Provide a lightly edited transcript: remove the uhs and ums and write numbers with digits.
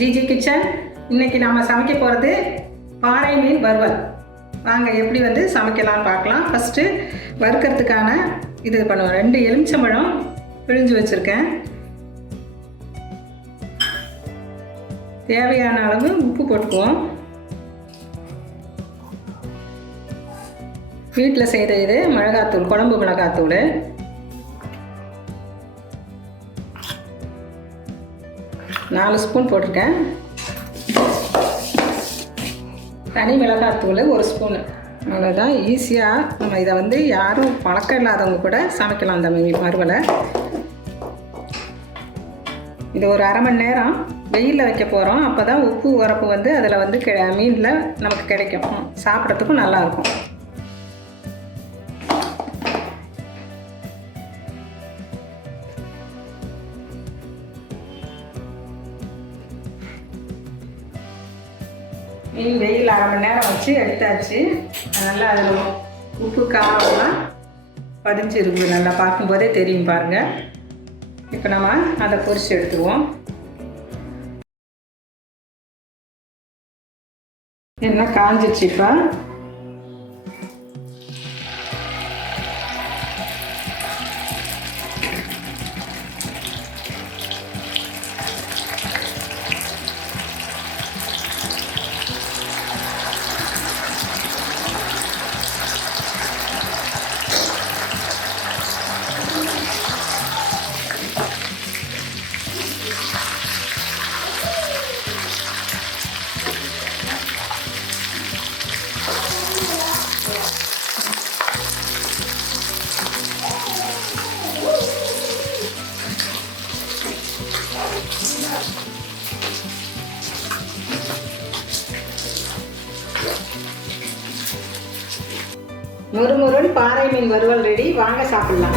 GG kitchen. இன்றைக்கி நாம் சமைக்க போகிறது பாறை மீன் வறுவல். வாங்க எப்படி வந்து சமைக்கலாம்னு பார்க்கலாம். ஃபஸ்ட்டு வறுக்கிறதுக்கான இது பண்ணுவோம். 2 எலுமிச்சம்பழம் பிழிஞ்சு வச்சுருக்கேன். தேவையான அளவு உப்பு போட்டுக்குவோம். வீட்டில் செய்கிற இது மிளகாத்தூள், குழம்பு மிளகாத்தூள். நாலு ஸ்பூன் போட்டிருக்கேன். தனி மிளகாத்தூள் 1 ஸ்பூனு. அவ்வளோதான். ஈஸியாக நம்ம இதை வந்து யாரும் பழக்கம் இல்லாதவங்க கூட சமைக்கலாம். அந்த வறுவலை இது ஒரு அரை மணி நேரம் வெயிலில் வைக்க போகிறோம். அப்போ தான் உப்பு உரப்பு வந்து அதில் வந்து மீனில் நமக்கு கிடைக்கும். சாப்பிட்றதுக்கும் நல்லாயிருக்கும். மீன் வெயில் அரை மணி நேரம் வச்சு எடுத்தாச்சு. அதனால் அதில் உப்பு காரம்லாம் பதிஞ்சிருக்கு. நல்லா பார்க்கும்போதே தெரியும் பாருங்கள். இப்போ நம்ம அதை பொரிச்சு எடுத்துருவோம். எண்ணெய் காஞ்சிச்சு. இப்போ முறுமுறுன்னு பாறை மீன் வறுவல் ரெடி. வாங்க சாப்பிடலாம்.